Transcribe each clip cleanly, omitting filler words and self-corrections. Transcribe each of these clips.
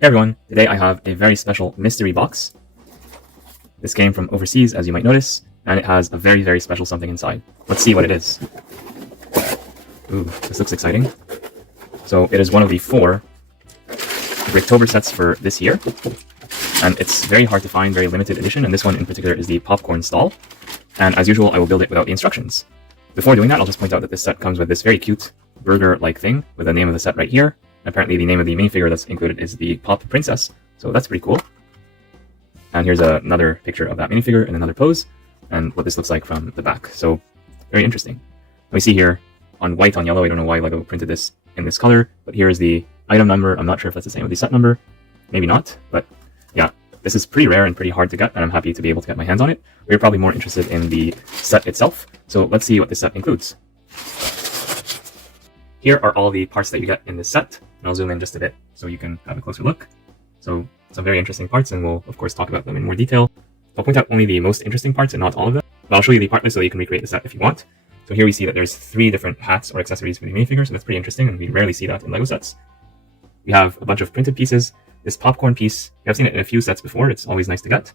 Hey everyone, today I have a very special mystery box. This came from overseas, as you might notice, and it has a very, very special something inside. Let's see what it is. Ooh, this looks exciting. So it is one of the 4 Bricktober sets for this year, and it's very hard to find, very limited edition, and this one in particular is the popcorn stall. And as usual, I will build it without the instructions. Before doing that, I'll just point out that this set comes with this very cute burger-like thing with the name of the set right here. Apparently the name of the minifigure that's included is the Pop Princess, so that's pretty cool. And here's another picture of that minifigure in another pose, and what this looks like from the back. So, very interesting. We see here on white on yellow, I don't know why LEGO printed this in this color, but here is the item number. I'm not sure if that's the same with the set number. Maybe not, but yeah, this is pretty rare and pretty hard to get, and I'm happy to be able to get my hands on it. We're probably more interested in the set itself, so let's see what this set includes. Here are all the parts that you get in this set, and I'll zoom in just a bit so you can have a closer look. So some very interesting parts, and we'll of course talk about them in more detail. I'll point out only the most interesting parts and not all of them, but I'll show you the part list so that you can recreate the set if you want. So here we see that there's 3 different hats or accessories for the minifigure, so that's pretty interesting, and we rarely see that in LEGO sets. We have a bunch of printed pieces. This popcorn piece, I've seen it in a few sets before, it's always nice to get.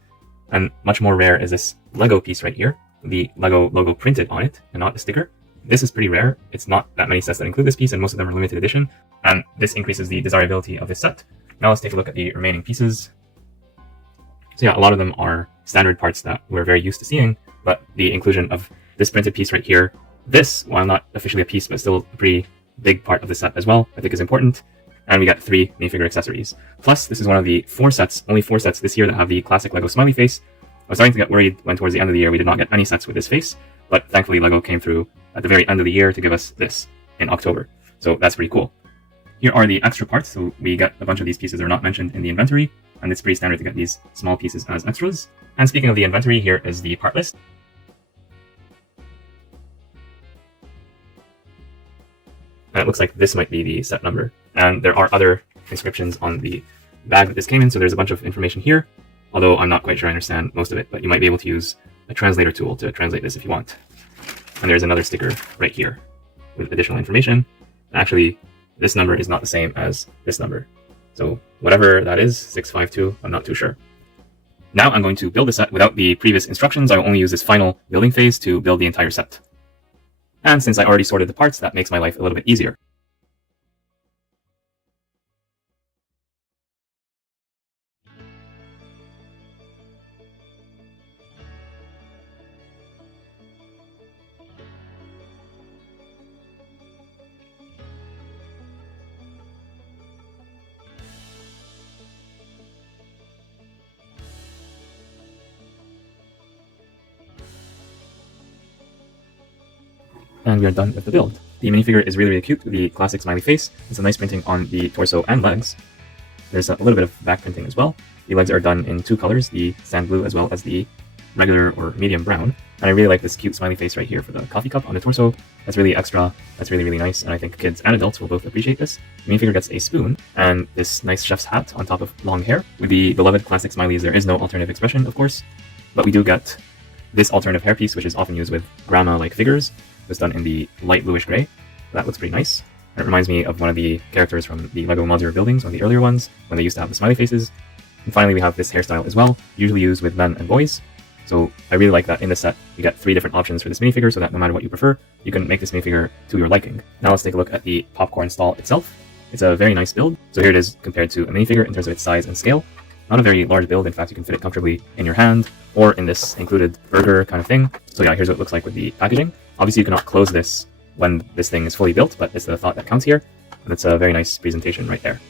And much more rare is this LEGO piece right here, the LEGO logo printed on it and not a sticker. This is pretty rare. It's not that many sets that include this piece, and most of them are limited edition, and this increases the desirability of this set. Now let's take a look at the remaining pieces. So yeah, a lot of them are standard parts that we're very used to seeing, but the inclusion of this printed piece right here, this, while not officially a piece, but still a pretty big part of the set as well, I think is important. And we got 3 minifigure accessories. Plus, this is one of the 4 sets, only 4 sets this year that have the classic LEGO smiley face. I was starting to get worried when towards the end of the year we did not get any sets with this face, but thankfully LEGO came through at the very end of the year to give us this in October. So that's pretty cool. Here are the extra parts. So we get a bunch of these pieces that are not mentioned in the inventory, and it's pretty standard to get these small pieces as extras. And speaking of the inventory, here is the part list. And it looks like this might be the set number. And there are other inscriptions on the bag that this came in, so there's a bunch of information here, although I'm not quite sure I understand most of it, but you might be able to use a translator tool to translate this if you want. And there's another sticker right here with additional information. Actually, this number is not the same as this number. So whatever that is, 652, I'm not too sure. Now I'm going to build the set without the previous instructions. I will only use this final building phase to build the entire set. And since I already sorted the parts, that makes my life a little bit easier. And we are done with the build. The minifigure is really, really cute with the classic smiley face. It's a nice printing on the torso and legs. There's a little bit of back printing as well. The legs are done in 2 colors, the sand blue as well as the regular or medium brown. And I really like this cute smiley face right here for the coffee cup on the torso. That's really extra. That's really, really nice, and I think kids and adults will both appreciate this. The minifigure gets a spoon and this nice chef's hat on top of long hair. With the beloved classic smileys, there is no alternative expression, of course, but we do get this alternative hairpiece, which is often used with grandma-like figures. It's done in the light bluish gray. That looks pretty nice. And it reminds me of one of the characters from the LEGO modular buildings, one of the earlier ones, when they used to have the smiley faces. And finally, we have this hairstyle as well, usually used with men and boys. So I really like that in this set, you get 3 different options for this minifigure, so that no matter what you prefer, you can make this minifigure to your liking. Now let's take a look at the popcorn stall itself. It's a very nice build. So here it is compared to a minifigure in terms of its size and scale. Not a very large build, in fact you can fit it comfortably in your hand, or in this included burger kind of thing. So yeah, here's what it looks like with the packaging. Obviously you cannot close this when this thing is fully built, but it's the thought that counts here, and it's a very nice presentation right there.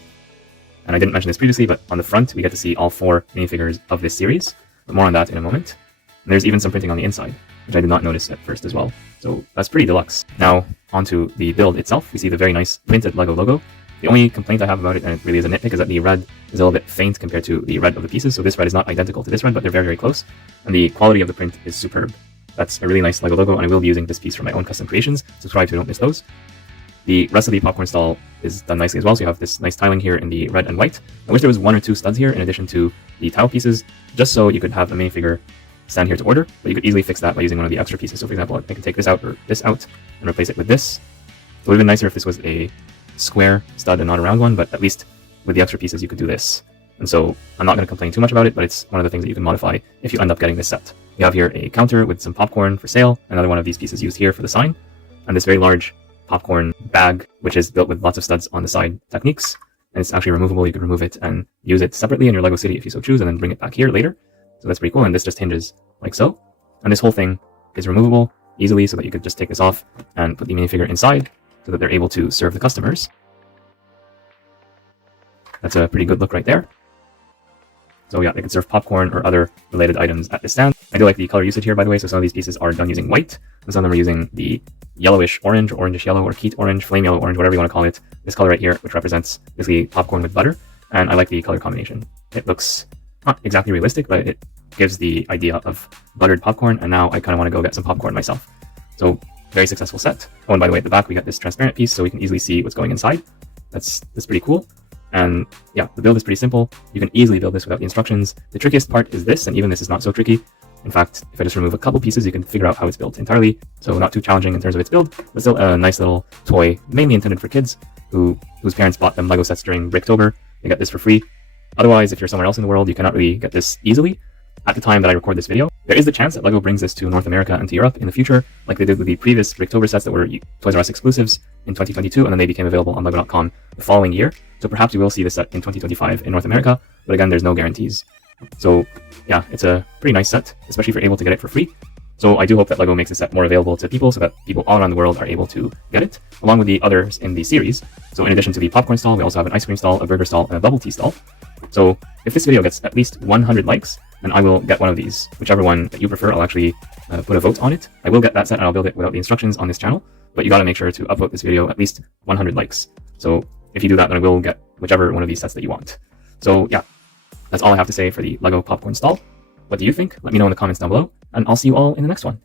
And I didn't mention this previously, but on the front we get to see all 4 minifigures of this series, but more on that in a moment. And there's even some printing on the inside, which I did not notice at first as well, so that's pretty deluxe. Now onto the build itself, we see the very nice printed LEGO logo. The only complaint I have about it, and it really is a nitpick, is that the red is a little bit faint compared to the red of the pieces, so this red is not identical to this red, but they're very, very close, and the quality of the print is superb. That's a really nice LEGO logo, and I will be using this piece for my own custom creations. Subscribe so you don't miss those. The rest of the popcorn stall is done nicely as well, so you have this nice tiling here in the red and white. I wish there was 1 or 2 studs here in addition to the tile pieces, just so you could have a minifigure stand here to order, but you could easily fix that by using one of the extra pieces. So for example, I can take this out or this out and replace it with this. It would have been nicer if this was a square stud and not a round one, but at least with the extra pieces, you could do this. And so I'm not going to complain too much about it, but it's one of the things that you can modify if you end up getting this set. You have here a counter with some popcorn for sale, another one of these pieces used here for the sign, and this very large popcorn bag, which is built with lots of studs on the side techniques. And it's actually removable. You can remove it and use it separately in your Lego city if you so choose, and then bring it back here later. So that's pretty cool. And this just hinges like so. And this whole thing is removable easily so that you could just take this off and put the minifigure inside so that they're able to serve the customers. That's a pretty good look right there. So yeah, they can serve popcorn or other related items at this stand. I do like the color usage here, by the way. So some of these pieces are done using white, and some of them are using the yellowish orange, or orangish yellow, or peat orange, flame yellow orange, whatever you want to call it. This color right here, which represents basically popcorn with butter. And I like the color combination. It looks not exactly realistic, but it gives the idea of buttered popcorn. And now I kind of want to go get some popcorn myself. So very successful set. Oh, and by the way, at the back, we got this transparent piece so we can easily see what's going inside. That's pretty cool. And yeah, the build is pretty simple. You can easily build this without the instructions. The trickiest part is this, and even this is not so tricky. In fact, if I just remove a couple pieces, you can figure out how it's built entirely. So not too challenging in terms of its build, but still a nice little toy, mainly intended for kids whose parents bought them Lego sets during Bricktober. They get this for free. Otherwise, if you're somewhere else in the world, you cannot really get this easily. At the time that I record this video, there is the chance that LEGO brings this to North America and to Europe in the future, like they did with the previous Bricktober sets that were Toys R Us exclusives in 2022, and then they became available on LEGO.com the following year. So perhaps we will see this set in 2025 in North America, but again, there's no guarantees. So yeah, it's a pretty nice set, especially if you're able to get it for free. So I do hope that LEGO makes this set more available to people so that people all around the world are able to get it, along with the others in the series. So in addition to the popcorn stall, we also have an ice cream stall, a burger stall, and a bubble tea stall. So if this video gets at least 100 likes, then I will get one of these. Whichever one that you prefer, I'll actually put a vote on it. I will get that set and I'll build it without the instructions on this channel, but you gotta make sure to upvote this video at least 100 likes. So if you do that, then I will get whichever one of these sets that you want. So yeah, that's all I have to say for the LEGO popcorn stall. What do you think? Let me know in the comments down below, and I'll see you all in the next one.